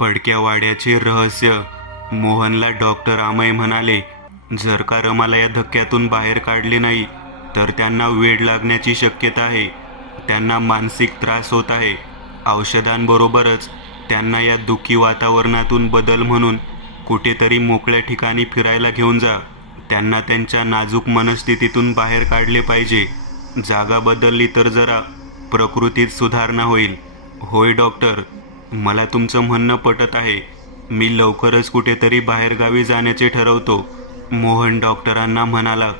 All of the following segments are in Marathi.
पडक्या वाड्याचे रहस्य. मोहनला डॉक्टर अमय म्हणाले, जर का रमाला या धक्क्यातून बाहेर काढले नाही तर त्यांना वेड लागण्याची शक्यता आहे. त्यांना मानसिक त्रास होत आहे. औषधांबरोबरच त्यांना या दुःखी वातावरणातून बदल म्हणून कुठेतरी मोकळ्या ठिकाणी फिरायला घेऊन जा. त्यांना त्यांच्या नाजूक मनस्थितीतून बाहेर काढले पाहिजे. जागा बदलली तर जरा प्रकृतीत सुधारणा होईल. होय डॉक्टर, मला तुमचं म्हणणं पटत आहे. मी लवकरच कुठेतरी बाहेरगावी जाण्याचे ठरवतो, मोहन डॉक्टरांना म्हणाला.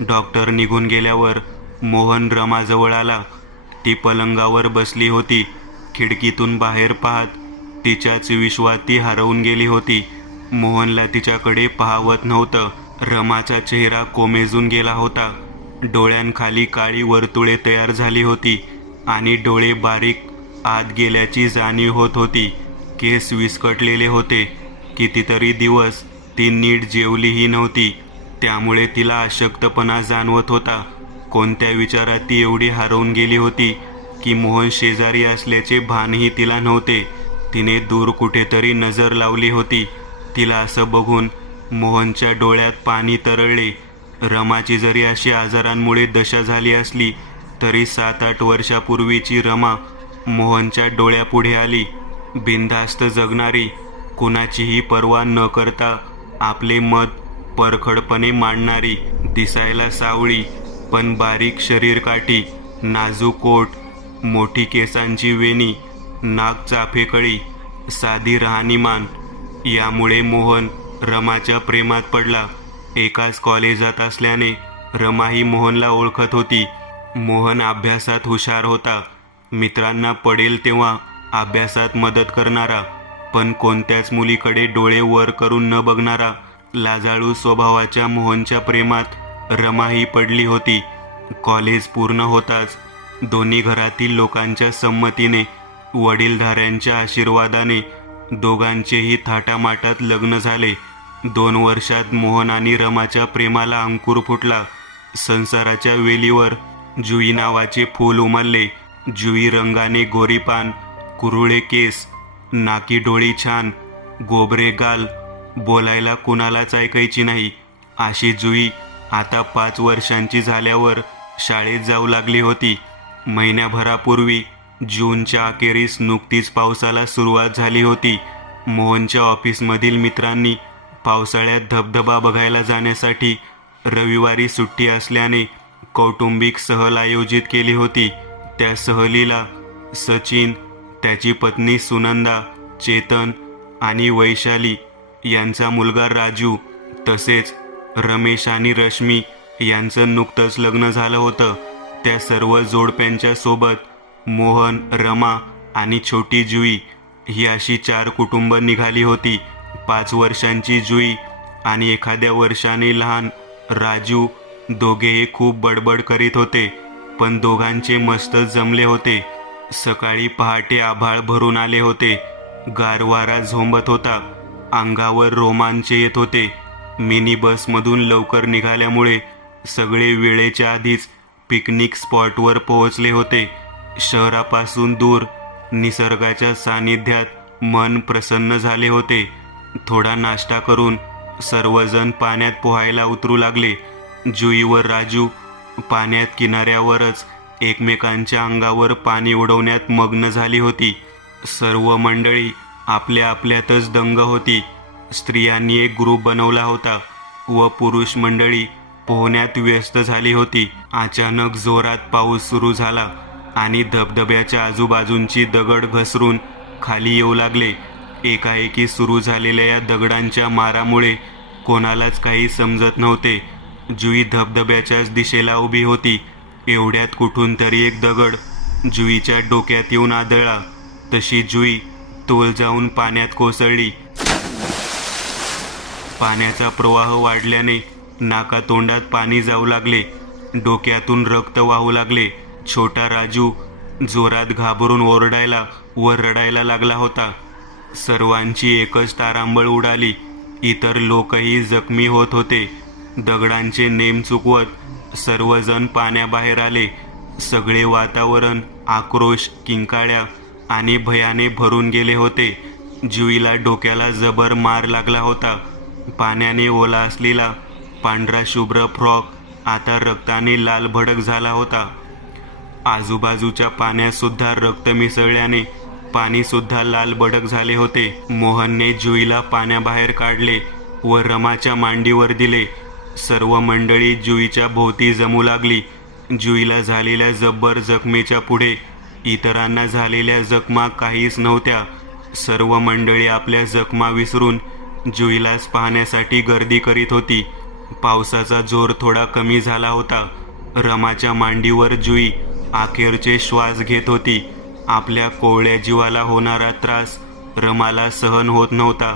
डॉक्टर निघून गेल्यावर मोहन रमाजवळ आला. ती पलंगावर बसली होती. खिडकीतून बाहेर पाहत तिच्याच विश्वात ती हरवून गेली होती. मोहनला तिच्याकडे पाहवत नव्हतं. रमाचा चेहरा कोमेजून गेला होता. डोळ्यांखाली काळी वर्तुळे तयार झाली होती आणि डोळे बारीक आत गेल्याची जाणीव होत होती. केस विस्कटलेले होते. कितीतरी दिवस ती नीट जेवलीही नव्हती, त्यामुळे तिला अशक्तपणा जाणवत होता. कोणत्या विचारात ती एवढी हरवून गेली होती की मोहन शेजारी असल्याचे भानही तिला नव्हते. तिने दूर कुठेतरी नजर लावली होती. तिला असं बघून मोहनच्या डोळ्यात पाणी तरळले. रमाची जरी अशी आजारांमुळे दशा झाली असली तरी 7-8 वर्षापूर्वीची रमा मोहनच्या डोळ्यापुढे आली. बिनधास्त जगणारी, कुणाचीही पर्वा न करता आपले मत परखडपणे मांडणारी, दिसायला सावळी पण बारीक शरीरकाठी, नाजूक ओठ, मोठी केसांची वेणी, नाक चाफेकळी, साधी राहणीमान. यामुळे मोहन रमाच्या प्रेमात पडला. एकाच कॉलेजात असल्याने रमाही मोहनला ओळखत होती. मोहन अभ्यासात हुशार होता. मित्रांना पडेल तेव्हा अभ्यासात मदत करणारा, पण कोणत्याच मुलीकडे डोळे वर करून न बघणारा. लाजाळू स्वभावाच्या मोहनच्या प्रेमात रमाही पडली होती. कॉलेज पूर्ण होताच दोन्ही घरातील लोकांच्या संमतीने, वडीलधाऱ्यांच्या आशीर्वादाने दोघांचेही थाटामाटात लग्न झाले. 2 वर्षात मोहन आणि रमाच्या प्रेमाला अंकुर फुटला. संसाराच्या वेलीवर जुई नावाचे फूल उमलले. जुई रंगाने गोरीपान, कुरुळे केस, नाकी डोळी छान, गोबरे गाल, बोलायला कुणालाच ऐकायची नाही अशी जुई आता 5 वर्षांची झाल्यावर शाळेत जाऊ लागली होती. महिन्याभरापूर्वी जूनच्या अखेरीस नुकतीच पावसाला सुरुवात झाली होती. मोहनच्या ऑफिसमधील मित्रांनी पावसाळ्यात धबधबा बघायला जाण्यासाठी रविवारी सुट्टी असल्याने कौटुंबिक सहल आयोजित केली होती. त्या सहलीला सचिन, त्याची पत्नी सुनंदा, चेतन आणि वैशाली यांचा मुलगा राजू, तसेच रमेश आणि रश्मी यांचं नुकतंच लग्न झालं होतं. त्या सर्व जोडप्यांच्या सोबत मोहन, रमा आणि छोटी जुई ही अशी 4 कुटुंब निघाली होती. 5 वर्षांची जुई आणि एखाद्या वर्षाने लहान राजू दोघेही खूप बडबड करीत होते, पण दोघांचे मस्तच जमले होते. सकाळी पहाटे आभाळ भरून आले होते. गारवारा झोंबत होता. अंगावर रोमांच येत होते. मिनी बसमधून लवकर निघाल्यामुळे सगळे वेळेच्या आधीच पिकनिक स्पॉटवर पोहोचले होते. शहरापासून दूर निसर्गाच्या सानिध्यात मन प्रसन्न झाले होते. थोडा नाश्ता करून सर्वजण पाण्यात पोहायला उतरू लागले. जुई व राजू पाण्यात किनाऱ्यावरच एकमेकांच्या अंगावर पाणी उडवण्यात मग्न झाली होती. सर्व मंडळी आपल्या आपल्यातच दंग होती. स्त्रियांनी एक ग्रुप बनवला होता व पुरुष मंडळी पोहण्यात व्यस्त झाली होती. अचानक जोरात पाऊस सुरू झाला आणि धबधब्याच्या आजूबाजूंची दगड घसरून खाली येऊ लागले. एकाएकी सुरू झालेल्या या दगडांच्या मारामुळे कोणालाच काही समजत नव्हते. जुई धबधब्याच्याच दिशेला उभी होती. एवढ्यात कुठून तरी एक दगड जुईच्या डोक्यात येऊन आदळला. तशी जुई तोल जाऊन पाण्यात कोसळली. पाण्याचा प्रवाह वाढल्याने नाकातोंडात पाणी जाऊ लागले. डोक्यातून रक्त वाहू लागले. छोटा राजू जोरात घाबरून ओरडायला व रडायला लागला होता. सर्वांची एकच तारांबळ उडाली. इतर लोकही जखमी होत होते. दगडांचे नेम चुकवत सर्वजण पाण्याबाहेर आले. सगळे वातावरण आक्रोश, किंकाळ्या आणि भयाने भरून गेले होते. जुईला डोक्याला जबर मार लागला होता. पाण्याने ओला असलेला पांढरा शुभ्र फ्रॉक आता रक्ताने लाल भडक झाला होता. आजूबाजूच्या पाण्यात सुद्धा रक्त मिसळल्याने पाणी सुद्धा लाल भडक झाले होते. मोहनने जुईला पाण्याबाहेर काढले व रमाच्या मांडीवर दिले. सर्व मंडळी जुईच्या भोवती जमू लागली. जुईला झालेल्या जब्बर जखमेच्या पुढे इतरांना झालेल्या जखमा काहीच नव्हत्या. सर्व मंडळी आपल्या जखमा विसरून जुईलाच पाहण्यासाठी गर्दी करीत होती. पावसाचा जोर थोडा कमी झाला होता. रमाच्या मांडीवर जुई अखेरचे श्वास घेत होती. आपल्या कोवळ्या जीवाला होणारा त्रास रमाला सहन होत नव्हता.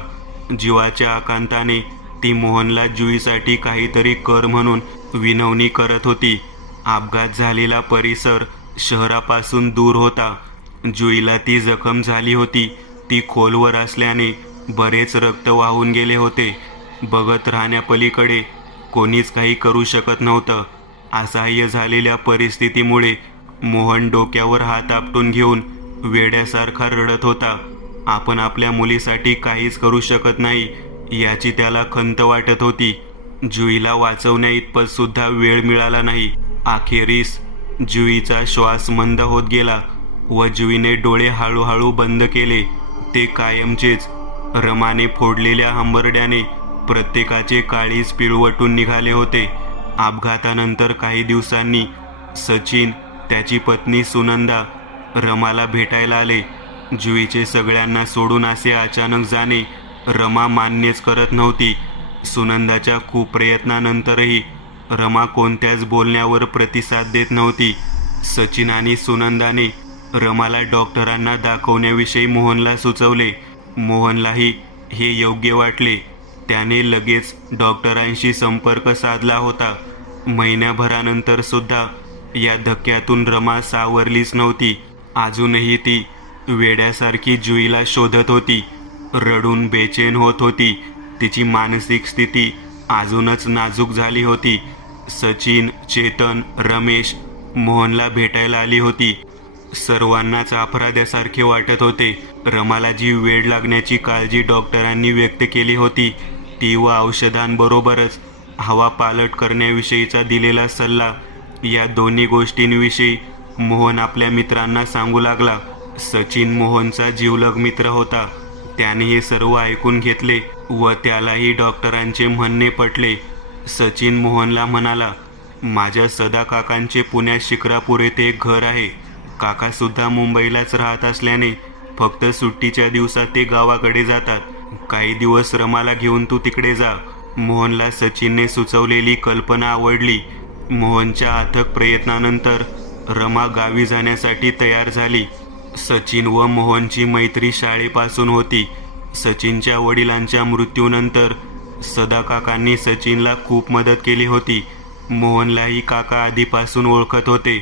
जीवाच्या आकांताने ती मोहनला जुईसाठी काहीतरी कर म्हणून विनवणी करत होती. अपघात झालेला परिसर शहरापासून दूर होता. जुईला ती जखम झाली होती ती खोलवर असल्याने बरेच रक्त वाहून गेले होते. बघत राहण्यापलीकडे कोणीच काही करू शकत नव्हतं. असहाय्य झालेल्या परिस्थितीमुळे मोहन डोक्यावर हात आपटून घेऊन वेड्यासारखा रडत होता. आपण आपल्या मुलीसाठी काहीच करू शकत नाही याची त्याला खंत वाटत होती. जुईला वाचवण्या इतपत सुद्धा वेळ मिळाला नाही. अखेरीस जुईचा श्वास मंद होत गेला व जुईने डोळे हळूहळू बंद केले. ते कायमचेच रमाने फोडलेल्या हंबरड्याने प्रत्येकाचे काळीज पिळवटून निघाले होते. अपघातानंतर काही दिवसांनी सचिन, त्याची पत्नी सुनंदा रमाला भेटायला आले. जुईचे सगळ्यांना सोडून असे अचानक जाणे रमा मान्यच करत नव्हती. सुनंदाच्या खूप प्रयत्नानंतरही रमा कोणत्याच बोलण्यावर प्रतिसाद देत नव्हती. सचिन आणि सुनंदाने रमाला डॉक्टरांना दाखवण्याविषयी मोहनला सुचवले. मोहनलाही हे योग्य वाटले. त्याने लगेच डॉक्टरांशी संपर्क साधला होता. महिन्याभरानंतर सुद्धा या धक्क्यातून रमा सावरलीच नव्हती. अजूनही ती वेड्यासारखी जुईला शोधत होती. रडून बेचैन होत होती. तिची मानसिक स्थिती अजूनच नाजूक झाली होती. सचिन, चेतन, रमेश मोहनला भेटायला आली होती. सर्वांनाच अपराध्यासारखे वाटत होते. रमाला जी वेळ लागण्याची काळजी डॉक्टरांनी व्यक्त केली होती ती व औषधांबरोबरच हवा पालट करण्याविषयीचा दिलेला सल्ला, या दोन्ही गोष्टींविषयी मोहन आपल्या मित्रांना सांगू लागला. सचिन मोहनचा जिवलग मित्र होता. त्याने हे सर्व ऐकून घेतले व त्यालाही डॉक्टरांचे म्हणणे पटले. सचिन मोहनला म्हणाला, माझ्या सदा काकांचे पुण्यात शिक्रापूर येथे एक घर आहे. काकासुद्धा मुंबईलाच राहत असल्याने फक्त सुट्टीच्या दिवसात ते गावाकडे जातात. काही दिवस रमाला घेऊन तू तिकडे जा. मोहनला सचिनने सुचवलेली कल्पना आवडली. मोहनच्या अथक प्रयत्नानंतर रमा गावी जाण्यासाठी तयार झाली. सचिन व मोहनची मैत्री शाळेपासून होती. सचिनच्या वडिलांच्या मृत्यूनंतर सदाकाकांनी सचिनला खूप मदत केली होती. मोहनलाही काका आधीपासून ओळखत होते.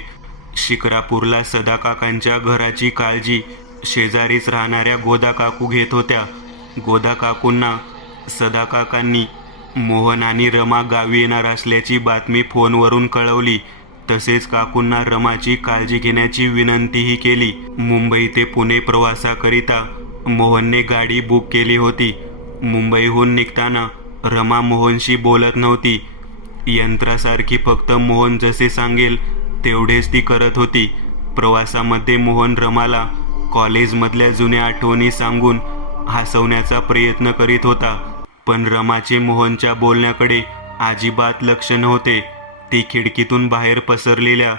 शिक्रापूरला सदाकाकांच्या घराची काळजी शेजारीच राहणाऱ्या गोदा काकू घेत होत्या. गोदा काकूंना सदाकाकांनी मोहन आणि रमा गावी येणार असल्याची बातमी फोनवरून कळवली. तसेच काकूंना रमाची काळजी घेण्याची विनंतीही केली. मुंबई ते पुणे प्रवासाकरिता मोहनने गाडी बुक केली होती. मुंबईहून निघताना रमा मोहनशी बोलत नव्हती. यंत्रासारखी फक्त मोहन जसे सांगेल तेवढेच ती करत होती. प्रवासामध्ये मोहन रमाला कॉलेजमधल्या जुन्या आठवणी सांगून हसवण्याचा प्रयत्न करीत होता. पण रमाचे मोहनच्या बोलण्याकडे अजिबात लक्ष नव्हते. ती खिडकीतून बाहेर पसरलेल्या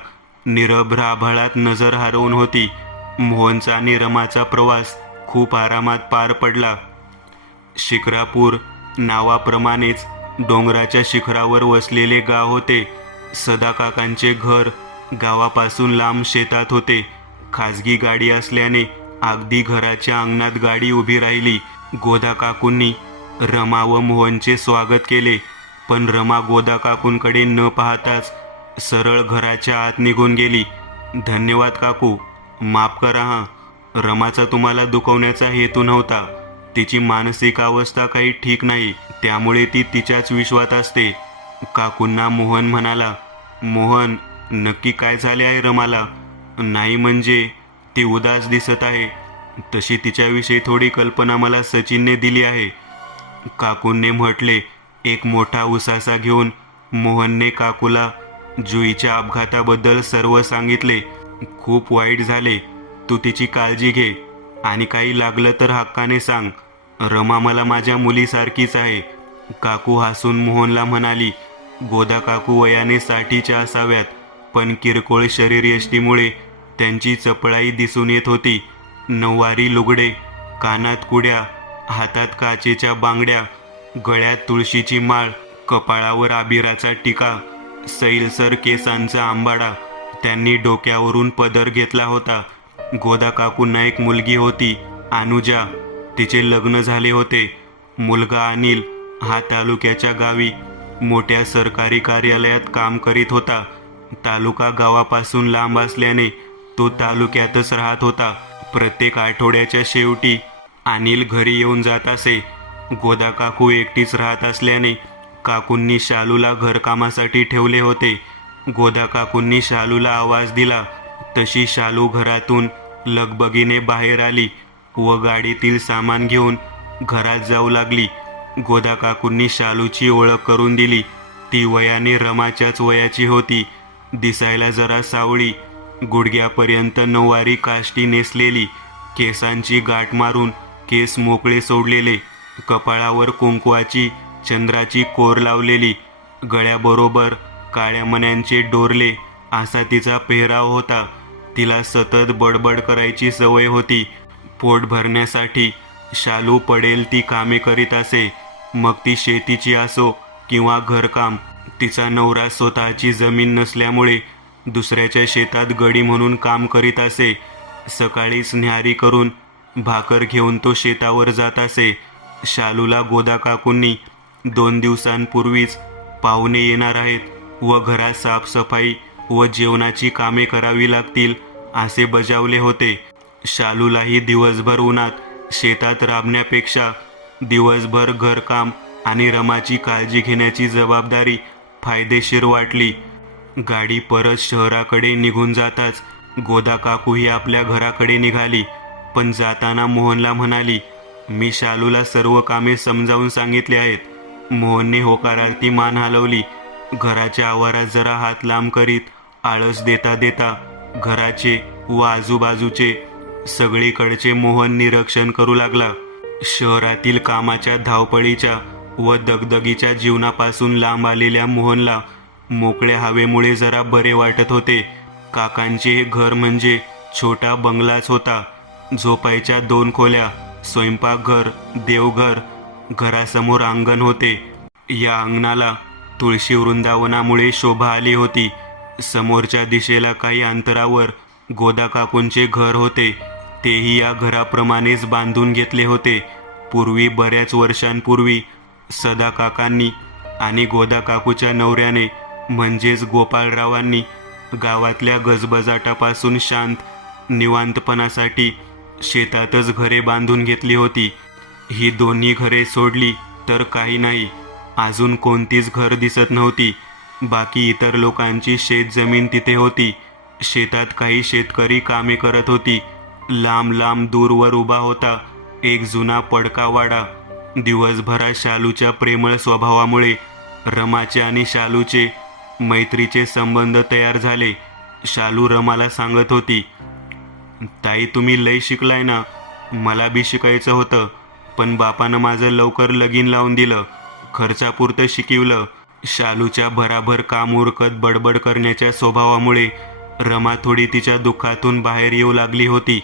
निरभ्र आभाळात नजर हरवून होती. मोहनचा आणि रमाचा प्रवास खूप आरामात पार पडला. शिक्रापूर नावाप्रमाणेच डोंगराच्या शिखरावर वसलेले गाव होते. सदाकाकांचे घर गावापासून लांब शेतात होते. खाजगी गाडी असल्याने अगदी घराच्या अंगणात गाडी उभी राहिली. गोदा काकूंनी रमा व मोहनचे स्वागत केले. पण रमा गोदा काकूंकडे न पाहताच सरळ घराच्या आत निघून गेली. धन्यवाद काकू, माफ करा हां. रमाचा तुम्हाला दुखवण्याचा हेतू नव्हता. तिची मानसिक अवस्था काही ठीक नाही, त्यामुळे ती तिच्याच विश्वात असते. काकूंना मोहन म्हणाला. मोहन, नक्की काय झाले आहे रमाला? नाही म्हणजे ती उदास दिसत आहे. तशी तिच्याविषयी थोडी कल्पना मला सचिनने दिली आहे. काकूंनी म्हटले. एक मोठा उसासा घेऊन मोहनने काकूला जुईच्या अपघाताबद्दल सर्व सांगितले. खूप वाईट झाले. तू तिची काळजी घे आणि काही लागलं तर हक्काने सांग. रमा मला माझ्या मुलीसारखीच आहे. काकू हसून मोहनला म्हणाली. गोदा काकू वयाने 60च्या असाव्यात, पण किरकोळ शरीरयष्टीमुळे त्यांची चपळाई दिसून येत होती. नऊवारी लुगडे, कानात कुड्या, हातात काचेच्या बांगड्या, गळ्यात तुळशीची माळ, कपाळावर आबिराचा टिका, सैलसर केसांचा आंबाडा. त्यांनी डोक्यावरून पदर घेतला होता. गोदा काकूंना एक मुलगी होती, अनुजा. तिचे लग्न झाले होते. मुलगा अनिल हा तालुक्याच्या गावी मोठ्या सरकारी कार्यालयात काम करीत होता. तालुका गावापासून लांब असल्याने तो तालुक्यातच राहत होता. प्रत्येक आठवड्याच्या शेवटी अनिल घरी येऊन जात असे. गोदा काकू एकटीच राहत असल्याने काकूंनी शालूला घरकामासाठी ठेवले होते. गोदा काकूंनी शालूला आवाज दिला तशी शालू घरातून लगबगीने बाहेर आली व गाडीतील सामान घेऊन घरात जाऊ लागली. गोदा काकूंनी शालूची ओळख करून दिली. ती वयाने रमाच्याच वयाची होती. दिसायला जरा सावळी, गुडघ्यापर्यंत नऊवारी काष्टी नेसलेली, केसांची गाठ मारून केस मोकळे सोडलेले, कपाळावर कुंकवाची चंद्राची कोर लावलेली, गळ्याबरोबर काळ्या मण्यांचे डोरले असा तिचा पेहराव होता. तिला सतत बडबड करायची सवय होती. पोट भरण्यासाठी शालू पडेल ती कामे करीत असे, मग ती शेतीची असो किंवा घरकाम. तिचा नवरा स्वतःची जमीन नसल्यामुळे दुसऱ्याच्या शेतात गडी म्हणून काम करीत असे. सकाळीच न्याहारी करून भाकर घेऊन तो शेतावर जात असे. शालूला गोदा काकूंनी 2 दिवसांपूर्वीच पाहुणे येणार आहेत व घरात साफसफाई व जेवणाची कामे करावी लागतील असे बजावले होते. शालूलाही दिवसभर उन्हात शेतात राबण्यापेक्षा दिवसभर घरकाम आणि रमाची काळजी घेण्याची जबाबदारी फायदेशीर वाटली. गाडी परत शहराकडे निघून जाताच गोदा काकूही आपल्या घराकडे निघाली, पण जाताना मोहनला म्हणाली, मी शालूला सर्व कामे समजावून सांगितले आहेत. मोहनने होकारार्थी मान हलवली. घराच्या आवारात जरा हात लांब करीत आळस देता देता घराचे व आजूबाजूचे सगळीकडचे मोहन निरीक्षण करू लागला. शहरातील कामाच्या धावपळीच्या व दगदगीच्या जीवनापासून लांब आलेल्या मोहनला मोकळ्या हवेमुळे जरा बरे वाटत होते. काकांचे हे घर म्हणजे छोटा बंगलाच होता. झोपायच्या 2 खोल्या, स्वयंपाकघर, देवघर, घरासमोर अंगण होते. या अंगणाला तुळशी वृंदावनामुळे शोभा आली होती. समोरच्या दिशेला काही अंतरावर गोदा काकूंचे घर होते. तेही या घराप्रमाणेच बांधून घेतले होते. पूर्वी, बऱ्याच वर्षांपूर्वी सदा काकांनी आणि गोदा काकूच्या नवऱ्याने म्हणजेच गोपाळरावांनी गावातल्या गजबजाटापासून शांत निवांतपणासाठी शेतातच घरे बांधून घेतली होती. ही दोन्ही घरे सोडली तर काही नाही. अजून कोणतीच घर दिसत नव्हती. बाकी इतर लोकांची शेतजमीन तिथे होती. शेतात काही शेतकरी कामे करत होती. लांब लांब दूरवर उभा होता एक जुना पडका वाडा. दिवसभरात शालूच्या प्रेमळ स्वभावामुळे रमाचे आणि शालूचे मैत्रीचे संबंध तयार झाले. शालू रमाला सांगत होती, ताई तुम्ही लय शिकलाय ना. मला बी शिकायचं होतं, पण बापानं माझं लवकर लगीन लावून दिलं. खर्चापुरतं शिकवलं. शालूच्या भराभर काम उरकत बडबड करण्याच्या स्वभावामुळे रमा थोडी तिच्या दुःखातून बाहेर येऊ लागली होती.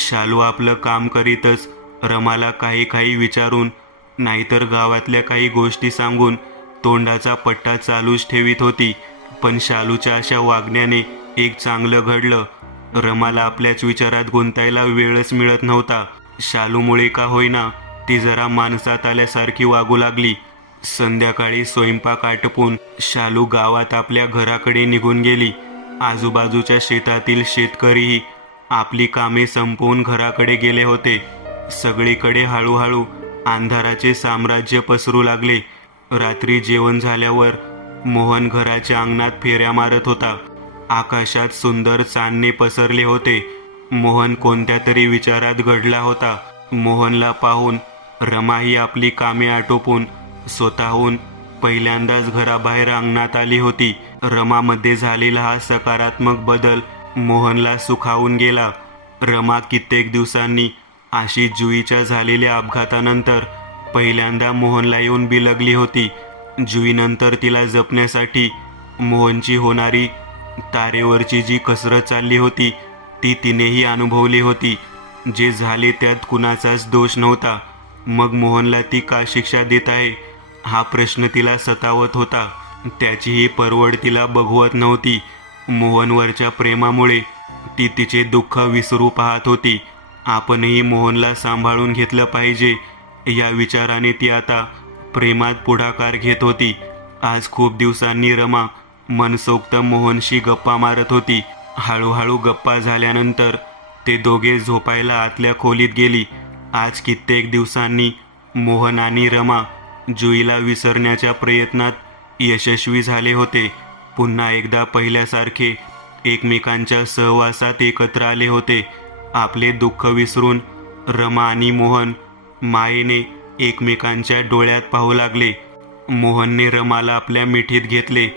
शालू आपलं काम करीतच रमाला काही काही विचारून नाहीतर गावातल्या काही गोष्टी सांगून तोंडाचा पट्टा चालूच ठेवीत होती. पण शालूच्या अशा वागण्याने एक चांगलं घडलं. रमाला आपल्याच विचारात गुंतायला वेळच मिळत नव्हता. शालूमुळे का होईना ती जरा माणसात आल्यासारखी वागू लागली. संध्याकाळी स्वयंपाक आटपून शालू गावात आपल्या घराकडे निघून गेली. आजूबाजूच्या शेतातील शेतकरीही आपली कामे संपवून घराकडे गेले होते. सगळीकडे हळूहळू अंधाराचे साम्राज्य पसरू लागले. रात्री जेवण झाल्यावर मोहन घराच्या अंगणात फेऱ्या मारत होता. आकाशात सुंदर चांदणे पसरले होते. मोहन कोणत्या तरी विचारात गढला होता. मोहनला पाहून रमाही आपली कामे आटोपून स्वतःहून पहिल्यांदाच घराबाहेर अंगणात आली होती. रमामध्ये झालेला हा सकारात्मक बदल मोहनला सुखावून गेला. रमा कित्येक दिवसांनी आशिष जुईच्या झालेल्या अपघातानंतर पहिल्यांदा मोहनला येऊन बिलगली होती. जुईनंतर तिला जपण्यासाठी मोहनची होणारी तारेवरची जी कसरत चालली होती ती तिनेही अनुभवली होती. जे झाले त्यात कुणाचाच दोष नव्हता. मग मोहनला ती का शिक्षा देत आहे हा प्रश्न तिला सतावत होता. त्याचीही परवड तिला बघवत नव्हती. मोहनवरच्या प्रेमामुळे ती तिचे दुःख विसरू पाहत होती. आपणही मोहनला सांभाळून घेतलं पाहिजे या विचाराने ती आता प्रेमात पुढाकार घेत होती. आज खूप दिवसांनी रमा मनसोक्त मोहनशी गप्पा मारत होती. हळूहळू गप्पा झाल्यानंतर ते दोघे झोपायला आतल्या खोलीत गेली. आज कित्येक दिवसांनी मोहन आणि रमा जुईला विसरण्याच्या प्रयत्नात यशस्वी झाले होते. पुन्हा एकदा पहिल्यासारखे एकमेकांच्या सहवासात एकत्र आले होते. आपले दुःख विसरून रमा आणि मोहन मायेने एकमेकांच्या डोळ्यात पाहू लागले. मोहनने रमाला आपल्या मिठीत घेतले.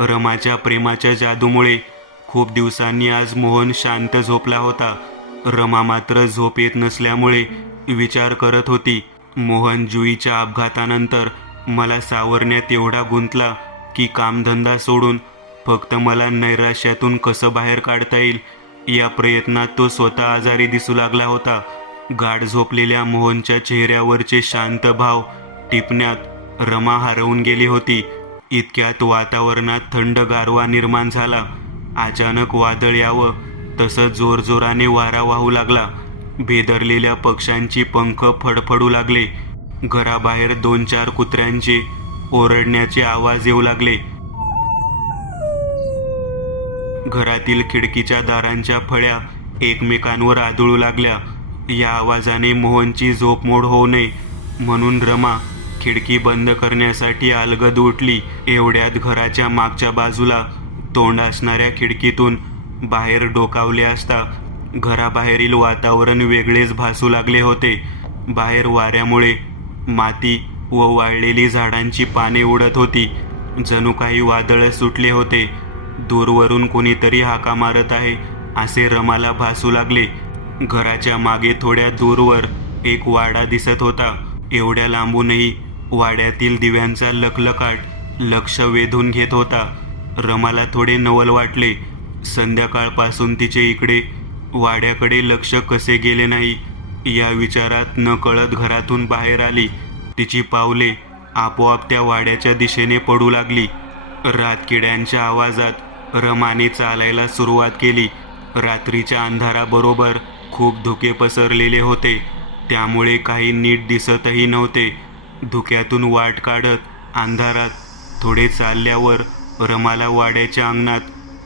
रमाच्या प्रेमाच्या जादूमुळे खूप दिवसांनी आज मोहन शांत झोपला होता. रमा मात्र झोप येत नसल्यामुळे विचार करत होती. मोहन जुईच्या अपघातानंतर मला सावरण्यात एवढा गुंतला की कामधंदा सोडून फक्त मला नैराश्यातून कसं बाहेर काढता येईल या प्रयत्नात तो स्वतः आजारी दिसू लागला होता. गाढ झोपलेल्या मोहनच्या चेहऱ्यावरचे शांत भाव टिपण्यात रमा हरवून गेली होती. इतक्यात वातावरणात थंड गारवा निर्माण झाला. अचानक वादळ यावं तसं जोरजोराने वारा वाहू लागला. भेदरलेल्या पक्ष्यांची पंख फडफडू लागले. घराबाहेर 2-4 कुत्र्यांचे ओरडण्याचे आवाज येऊ लागले. घरातील खिडकीच्या दारांच्या फळ्या एकमेकांवर आदळू लागल्या. या आवाजाने मोहनची झोप मोड होऊ नये म्हणून रमा खिडकी बंद करण्यासाठी अलगद उठली. एवढ्यात घराच्या मागच्या बाजूला तोंड असणाऱ्या खिडकीतून बाहेर डोकावले असता घराबाहेरील वातावरण वेगळेच भासू लागले होते. बाहेर वाऱ्यामुळे माती व वाळलेली झाडांची पाने उडत होती. जणू काही वादळ सुटले होते. दूरवरून कोणीतरी हाका मारत आहे असे रमाला भासू लागले. घराच्या मागे थोड्या दूरवर एक वाडा दिसत होता. एवढ्या लांबूनही वाड्यातील दिव्यांचा लखलखाट लक्ष वेधून घेत होता. रमाला थोडे नवल वाटले. संध्याकाळपासून तिचे इकडे वाड्याकडे लक्ष कसे गेले नाही या विचारात नकळत घरातून बाहेर आली. तिची पावले आपोआप त्या वाड्याच्या दिशेने पडू लागली. रातकिड्यांच्या आवाजात रमाने चालायला सुरुवात केली. रात्रीच्या अंधाराबरोबर खूप धुके पसरलेले होते. त्यामुळे काही नीट दिसतही नव्हते. धुक्यातून वाट काढत अंधारात थोडे चालल्यावर रमाला वाड्याच्या अंगणात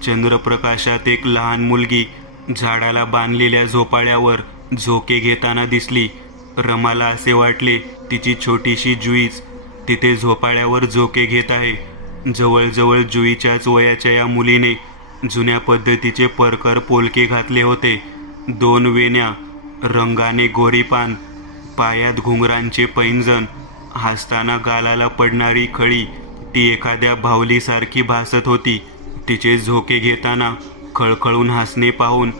चंद्रप्रकाशात एक लहान मुलगी झाडाला बांधलेल्या झोपाळ्यावर झोके घेताना दिसली. रमाला असे वाटले तिची छोटीशी जुईच तिथे झोपाळ्यावर झोके घेत आहे. जवळजवळ जुईच्याच वयाच्या या मुलीने जुन्या पद्धतीचे परकर पोलके घातले होते. 2 वेण्या, रंगाने गोरीपान, पायात घुंगरांचे पैंजण, हसताना गालाला पडणारी खळी ती एखाद्या बाहुलीसारखी भासत होती. तिचे झोके घेताना खळखळून हसणे पाहून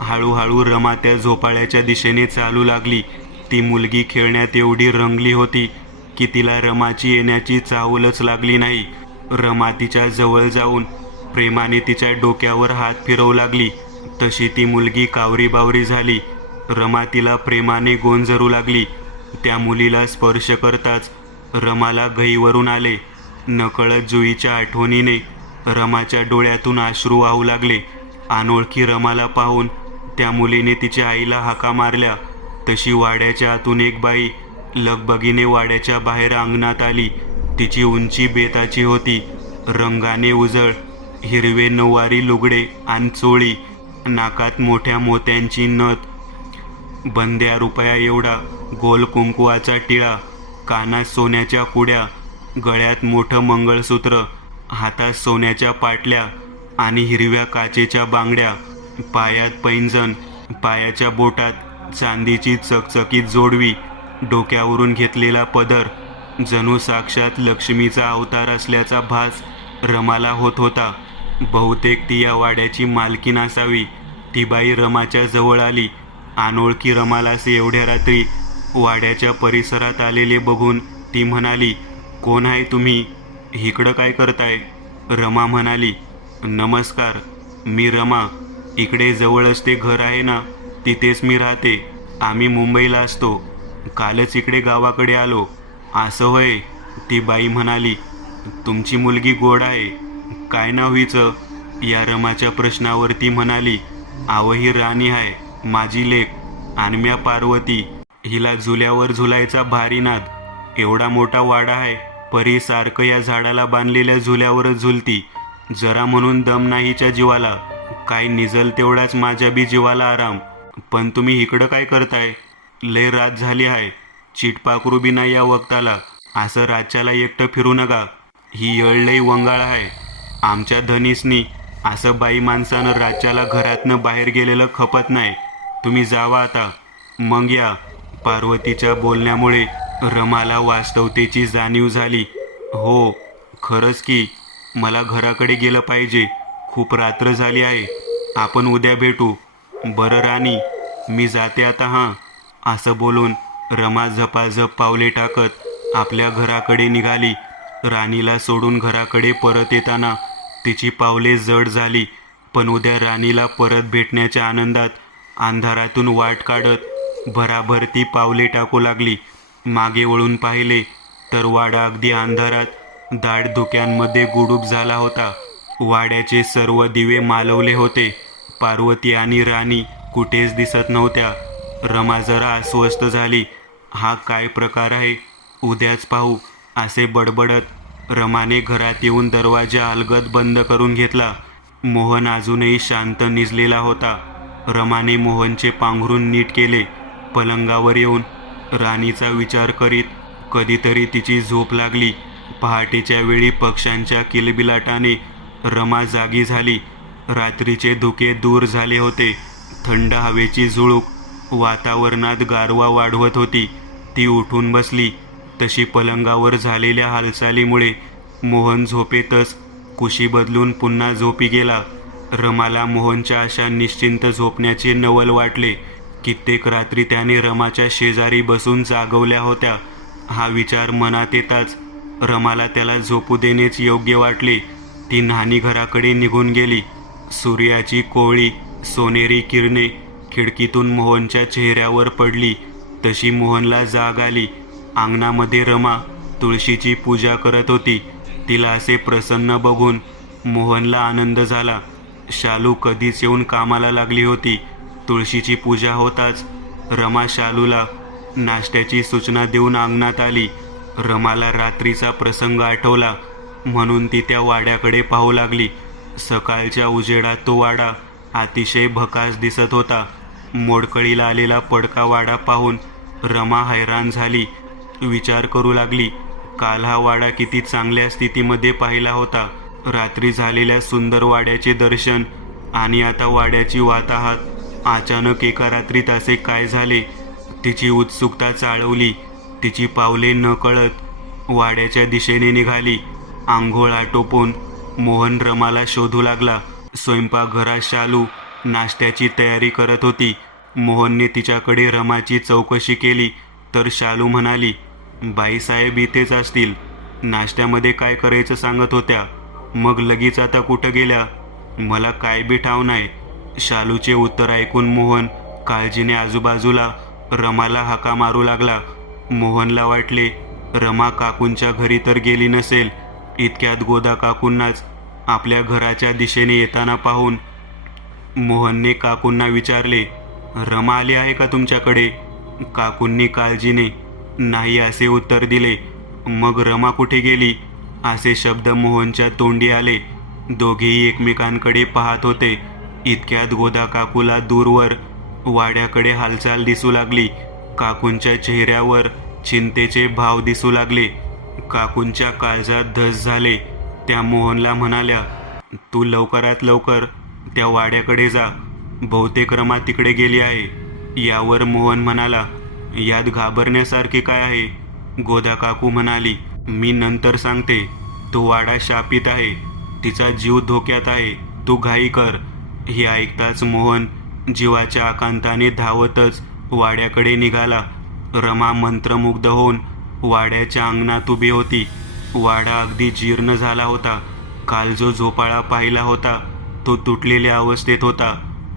हळूहळू रमा त्या झोपाळ्याच्या दिशेने चालू लागली. ती मुलगी खेळण्यात एवढी रंगली होती की तिला रमाची येण्याची चाहूलच लागली नाही. रमा तिच्या जवळ जाऊन प्रेमाने तिच्या डोक्यावर हात फिरवू लागली. तशी ती मुलगी कावरीबावरी झाली. रमा तिला प्रेमाने गोंजरू लागली. त्या मुलीला स्पर्श करताच रमाला गहीवरून आले. नकळत जुईच्या आठवणीने रमाच्या डोळ्यातून अश्रू वाहू लागले. अनोळखी रमाला पाहून त्या मुलीने तिच्या आईला हाका मारल्या. तशी वाड्याच्या आतून एक बाई लगबगीने वाड्याच्या बाहेर अंगणात आली. तिची उंची बेताची होती. रंगाने उजळ, हिरवे नऊवारी लुगडे आणि चोळी, नाकात मोठ्या मोत्यांची नथ, बंद्या रुपया एवढा गोल कुंकवाचा टिळा, कानात सोन्याच्या कुड्या, गळ्यात मोठं मंगळसूत्र, हातात सोन्याच्या पाटल्या आणि हिरव्या काचेच्या बांगड्या, पायात पैंजण, पायाच्या बोटात चांदीची चकचकीत जोडवी, डोक्यावरून घेतलेला पदर, जणू साक्षात लक्ष्मीचा अवतार असल्याचा भास रमाला होत होता. बहुतेक ती या वाड्याची मालकीण असावी. ती बाई रमाच्या जवळ आली. अनोळखी रमाला असे एवढ्या रात्री वाड्याच्या परिसरात आलेले बघून ती म्हणाली, कोण आहे तुम्ही? इकडं काय करताय? रमा म्हणाली, नमस्कार, मी रमा. इकडे जवळच ते घर आहे ना, तिथेच मी राहते. आम्ही मुंबईला असतो. कालच इकडे गावाकडे आलो. असं होय? ती बाई म्हणाली, तुमची मुलगी गोड आहे. काय नाव हिचं? या रमाच्या प्रश्नावर ती म्हणाली, अहो ही राणी आहे, माझी लेक, अनम्या पार्वती. हिला झुल्यावर झुलायचा भारी नाद. एवढा मोठा वाडा आहे, परी सारखं या झाडाला बांधलेल्या झुल्यावरच झुलती. जरा म्हणून दम नाहीच्या जीवाला. काय निजल तेवढाच माझ्या बी जीवाला आराम. पण तुम्ही इकडं काय करताय? लय रात झाली आहे. चिटपाकरू बी नाही या वक्ताला. असं रातच्याला एकटं फिरू नका. ही येळ लई वंगाळ आहे. आमच्या धनीसनी असं बाई माणसानं रातच्याला घरातनं बाहेर गेलेलं खपत नाही. तुम्ही जावा आता, मग या. पार्वतीच्या बोलण्यामुळे रमाला वास्तवतेची जाणीव झाली. हो, खरंच की मला घराकडे गेलं पाहिजे. खूप रात्र झाली आहे. आपण उद्या भेटू. बरं राणी, मी जाते आता हां. असं बोलून रमा झपाझप पावले टाकत आपल्या घराकडे निघाली. राणीला सोडून घराकडे परत येताना तिची पावले जड झाली. पण उद्या राणीला परत भेटण्याच्या आनंदात अंधारातून वाट काढत भराभर ती पावले टाकू लागली. मागे वळून पाहिले तर वाडा अगदी अंधारात दाट धुक्यांमध्ये गुडूप झाला होता. वाड्याचे सर्व दिवे मालवले होते. पार्वती आणि राणी कुठेच दिसत नव्हत्या. रमा जरा अस्वस्थ झाली. हा काय प्रकार आहे? उद्याच पाहू, असे बडबडत रमाने घरात येऊन दरवाजा अलगद बंद करून घेतला. मोहन अजूनही शांत निजलेला होता. रमाने मोहनचे पांघरून नीट केले. पलंगावर येऊन राणीचा विचार करीत कधीतरी तिची झोप लागली. पहाटेच्या वेळी पक्ष्यांच्या किलबिलाटाने रमा जागी झाली. रात्रीचे धुके दूर झाले होते. थंड हवेची झुळूक वातावरणात गारवा वाढवत होती. ती उठून बसली. तशी पलंगावर झालेल्या हालचालीमुळे मोहन झोपेतच कुशी बदलून पुन्हा झोपी गेला. रमाला मोहनच्या अशा निश्चिंत झोपण्याचे नवल वाटले. कित्येक रात्री त्याने रमाच्या शेजारी बसून जागवल्या होत्या. हा विचार मनात येताच रमाला त्याला झोपू देणेच योग्य वाटले. ती न्हाणीघराकडे निघून गेली. सूर्याची कोवळी सोनेरी किरणे खिडकीतून मोहनच्या चेहऱ्यावर पडली तशी मोहनला जाग आली. अंगणामध्ये रमा तुळशीची पूजा करत होती. तिला असे प्रसन्न बघून मोहनला आनंद झाला. शालू कधीच येऊन कामाला लागली होती. तुळशीची पूजा होताच रमा शालूला नाश्त्याची सूचना देऊन अंगणात आली. रमाला रात्रीचा प्रसंग आठवला म्हणून ती त्या वाड्याकडे पाहू लागली. सकाळच्या उजेडात तो वाडा अतिशय भकास दिसत होता. मोडकळीला आलेला पडका वाडा पाहून रमा हैराण झाली. विचार करू लागली, काल हा वाडा किती चांगल्या स्थितीमध्ये पाहिला होता. रात्री झालेल्या सुंदर वाड्याचे दर्शन आणि आता वाड्याची वाताहत. अचानक एका रात्रीत असे काय झाले? तिची उत्सुकता चाळवली. तिची पावले नकळत वाड्याच्या दिशेने निघाली. आंघोळ आटोपून मोहन रमाला शोधू लागला. स्वयंपाकघरात शालू नाश्त्याची तयारी करत होती. मोहनने तिच्याकडे रमाची चौकशी केली तर शालू म्हणाली, बाईसाहेब इथेच असतील. नाश्त्यामध्ये काय करायचं सांगत होत्या. मग लगेच आता कुठं गेल्या? मला काय बी ठाव नाही. शालूचे उत्तर ऐकून मोहन काळजीने आजूबाजूला रमाला हाका मारू लागला. मोहनला वाटले रमा काकूंच्या घरी तर गेली नसेल. इतक्यात गोदा काकूंनाच आपल्या घराच्या दिशेने येताना पाहून मोहनने काकूंना विचारले, रमा आली आहे का तुमच्याकडे? काकूंनी काळजीने नाही असे उत्तर दिले. मग रमा कुठे गेली असे शब्द मोहनच्या तोंडी आले. दोघेही एकमेकांकडे पाहत होते. इतक्यात गोदा काकूला दूरवर वाड्याकडे हालचाल दिसू लागली. काकूंच्या चेहऱ्यावर चिंतेचे भाव दिसू लागले. काकूंच्या काळजात धस झाले. त्या मोहनला म्हणाल्या, तू लवकरात लवकर त्या वाड्याकडे जा. बहुतेक रमा तिकडे गेली आहे. यावर मोहन म्हणाला, यात घाबरण्यासारखे काय आहे? गोदा काकू म्हणाली, मी नंतर सांगते. तो वाडा शापित आहे, तिचा जीव धोक्यात आहे, तू घाई कर. हे ऐकताच मोहन जीवाच्या आकांताने धावतच वाड्याकडे निघाला. रमा मंत्रमुग्ध होऊन वाड्याच्या अंगणात उभी होती. वाडा अगदी जीर्ण झाला होता. काल जो झोपाळा पाहिला होता तो तुटलेल्या अवस्थेत होता.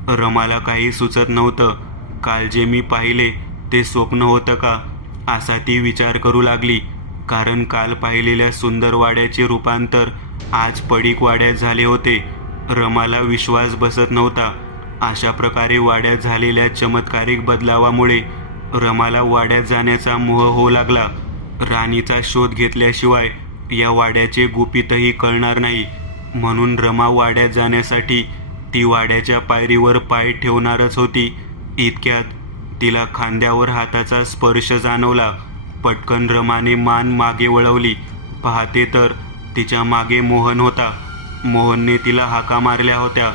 रमाला काही सुचत नव्हतं. काल जे मी पाहिले ते स्वप्न होतं का, असा ती विचार करू लागली. कारण काल पाहिलेल्या सुंदर वाड्याचे रूपांतर आज पडीक वाड्यात झाले होते. रमाला विश्वास बसत नव्हता. अशा प्रकारे वाड्यात झालेल्या चमत्कारिक बदलावामुळे रमाला वाड्यात जाण्याचा मोह होऊ लागला. राणीचा शोध घेतल्याशिवाय या वाड्याचे गुपितही कळणार नाही, म्हणून रमा वाड्यात जाण्यासाठी ती वाड्याच्या पायरीवर पाय ठेवणारच होती. इतक्यात तिला खांद्यावर हाताचा स्पर्श जाणवला. पटकन रमाने मान मागे वळवली. पाहते तर तिच्या मागे मोहन होता. मोहनने तिला हाका मारल्या होत्या,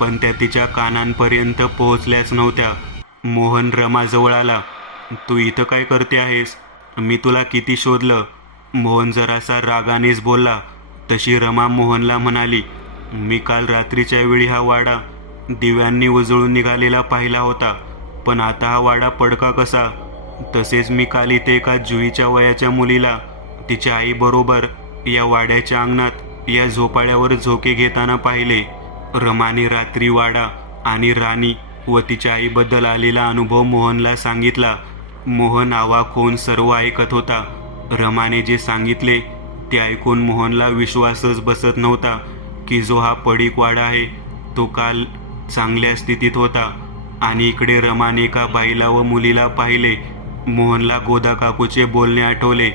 पण त्या तिच्या कानांपर्यंत पोहोचल्याच नव्हत्या. मोहन रमाजवळ आला. तू इथं काय करते आहेस? मी तुला किती शोधलं. मोहन जरासा रागानेच बोलला. तशी रमा मोहनला म्हणाली, मी काल रात्रीच्या वेळी हा वाडा दिव्यांनी उजळून निघालेला पाहिला होता, पण आता हा वाडा पडका कसा? तसेच मी काल इथे एका जुईच्या वयाच्या मुलीला तिच्या आईबरोबर या वाड्याच्या अंगणात या झोपाळ्यावर झोके घेताना पाहिले. रमाने रात्री वाडा आणि राणी व तिच्या आईबद्दल आलेला अनुभव मोहनला सांगितला. मोहन अवाक होऊन सर्व ऐकत होता. रमाने जे सांगितले ते ऐकून मोहनला विश्वासच बसत नव्हता की जो हा पडीक वाडा आहे तो काल चांगल्या स्थितीत होता, आणि इकडे रमाने एका बाईला व मुलीला पाहिले. मोहनला गोदा काकूचे बोलणे आठवले.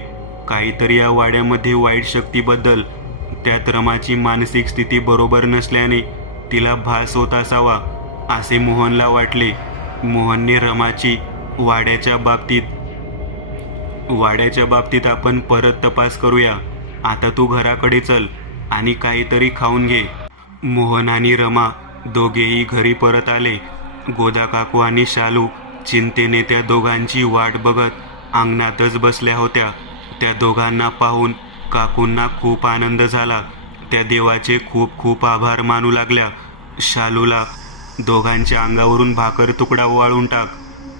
काहीतरी या वाड्यामध्ये वाईट शक्तीबद्दल, त्यात रमाची मानसिक स्थिती बरोबर नसल्याने तिला भास होत असावा असे मोहनला वाटले. मोहनने रमाची वाड्याच्या बाबतीत आपण परत तपास करूया. आता तू घराकडे चल आणि काहीतरी खाऊन घे. मोहन आणि रमा दोघेही घरी परत आले. गोदा काकू आणि शालू चिंतेने त्या दोघांची वाट बघत अंगणातच बसल्या होत्या. त्या दोघांना पाहून काकूंना खूप आनंद झाला. त्या देवाचे खूप खूप आभार मानू लागल्या. शालूला दोघांच्या अंगावरून भाकर तुकडा वाळून टाक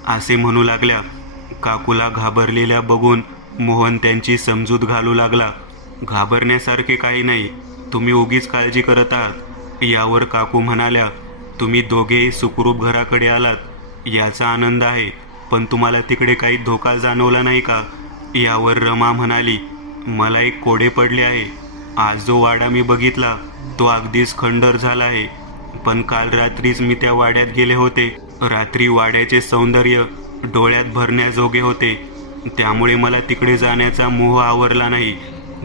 असे म्हणू लागल्या. काकूला घाबरलेल्या बघून मोहन त्यांची समजूत घालू लागला. घाबरण्यासारखे काही नाही, तुम्ही उगीच काळजी करत आहात. यावर काकू म्हणाल्या, तुम्ही दोघेही सुखरूप घराकडे आलात याचा आनंद आहे, पण तुम्हाला तिकडे काही धोका जाणवला नाही का? यावर रमा म्हणाली, मला एक कोडे पडले आहे. आज जो वाडा मी बघितला तो अगदीच खंडर झाला आहे, पण काल रात्रीच मी त्या वाड्यात गेले होते. रात्री वाड्याचे सौंदर्य डोळ्यात भरण्याजोगे होते, त्यामुळे मला तिकडे जाण्याचा मोह आवरला नाही.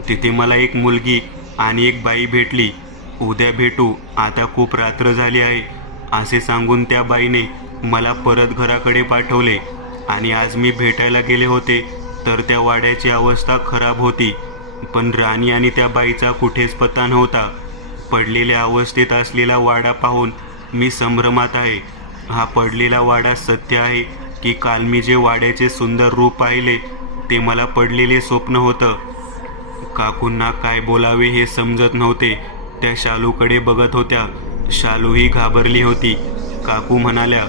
तिथे मला एक मुलगी आणि एक बाई भेटली. उद्या भेटू, आता खूप रात्र झाली आहे असे सांगून त्या बाईने मला परत घराकडे पाठवले. आणि आज मी भेटायला गेले होते तर त्या वाड्याची अवस्था खराब होती, पण राणी आणि त्या बाईचा कुठेच पत्ता नव्हता. पडलेल्या अवस्थेत असलेला वाडा पाहून मी संभ्रमात आहे. हा पडलेला वाडा सत्य आहे की काल मी जे वाड्याचे सुंदर रूप पाहिले ते मला पडलेले स्वप्न होतं? काकूंना काय बोलावे हे समजत नव्हते. त्या शालूकडे बघत होत्या. शालूही घाबरली होती. काकू म्हणाल्या,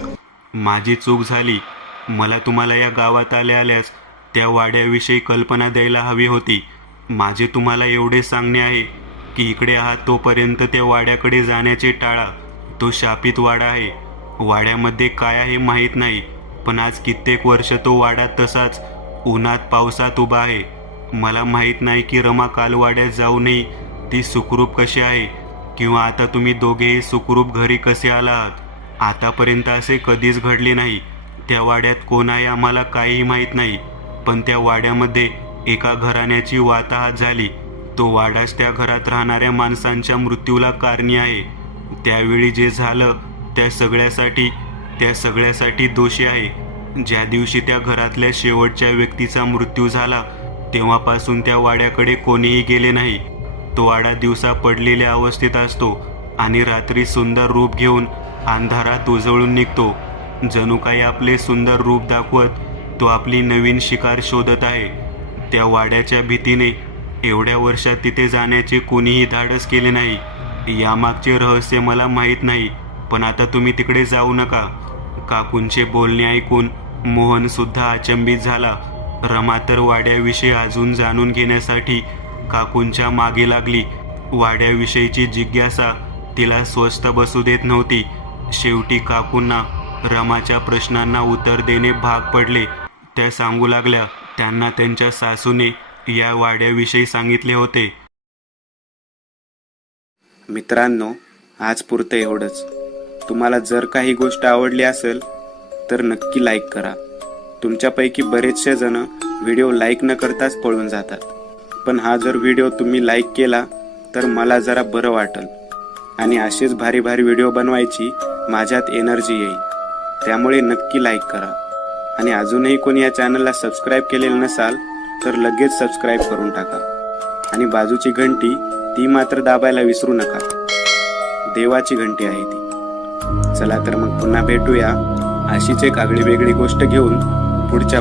माझी चूक झाली. मला तुम्हाला या गावात आल्यास त्या वाड्याविषयी कल्पना द्यायला हवी होती. माझे तुम्हाला एवढे सांगणे आहे की इकडे आहात तोपर्यंत त्या वाड्याकडे जाण्याचे टाळा. तो शापित वाडा आहे. वाड्यामध्ये काय आहे माहीत नाही, पण आज कित्येक वर्ष तो वाडा तसाच उन्हात पावसात उभा आहे. मला माहीत नाही की रमा काल वाड्यात जाऊनही ती सुखरूप कशी आहे, किंवा आता तुम्ही दोघेही सुखरूप घरी कसे आलात. आतापर्यंत असे कधीच घडले नाही. त्या वाड्यात कोण आहे आम्हाला काहीही माहीत नाही, पण त्या वाड्यामध्ये एका घराण्याची वाताहत झाली. तो वाडाच त्या घरात राहणाऱ्या माणसांच्या मृत्यूला कारणी आहे. त्यावेळी जे झालं त्या सगळ्यासाठी दोषी आहे. ज्या दिवशी त्या घरातल्या शेवटच्या व्यक्तीचा मृत्यू झाला तेव्हापासून त्या वाड्याकडे कोणीही गेले नाही. तो वाडा दिवसा पडलेल्या अवस्थेत असतो आणि रात्री सुंदर रूप घेऊन अंधारात उजळून निघतो. जणू काही आपले सुंदर रूप दाखवत तो आपली नवीन शिकार शोधत आहे. त्या वाड्याच्या भीतीने एवढ्या वर्षात तिथे जाण्याचे कोणीही धाडस केले नाही. यामागचे रहस्य मला माहीत नाही, पण आता तुम्ही तिकडे जाऊ नका. काकूंचे बोलणे ऐकून मोहन सुद्धा अचंबित झाला. रमा तर वाड्याविषयी अजून जाणून घेण्यासाठी काकूंच्या मागे लागली. वाड्याविषयीची जिज्ञासा तिला स्वस्थ बसू देत नव्हती. शेवटी काकूंना रमाच्या प्रश्नांना उत्तर देणे भाग पडले. त्या सांगू लागल्या त्यांना त्यांच्या सासूने या वाड्याविषयी सांगितले होते. मित्रांनो, आज पुरतं एवढंच. तुम्हाला जर काही गोष्ट आवडली असेल तर नक्की लाईक करा. तुमच्यापैकी बरेचसे जण व्हिडिओ लाईक न करताच पळून जातात, पण हा जर व्हिडिओ तुम्ही लाईक केला तर मला जरा बरं वाटेल आणि असेच भारी भारी व्हिडिओ बनवायची माझ्यात एनर्जी येईल. त्यामुळे नक्की लाईक करा आणि अजूनही कोणी या चॅनलला सबस्क्राईब केलेलं नसाल तर लगेच सबस्क्राईब करून टाका आणि बाजूची घंटी ती मात्र दाबायला विसरू नका. देवाची घंटी आहे ती. चला तर मग पुन्हा भेटूया अशीच एक आगळी वेगळी गोष्ट घेऊन पुढच्या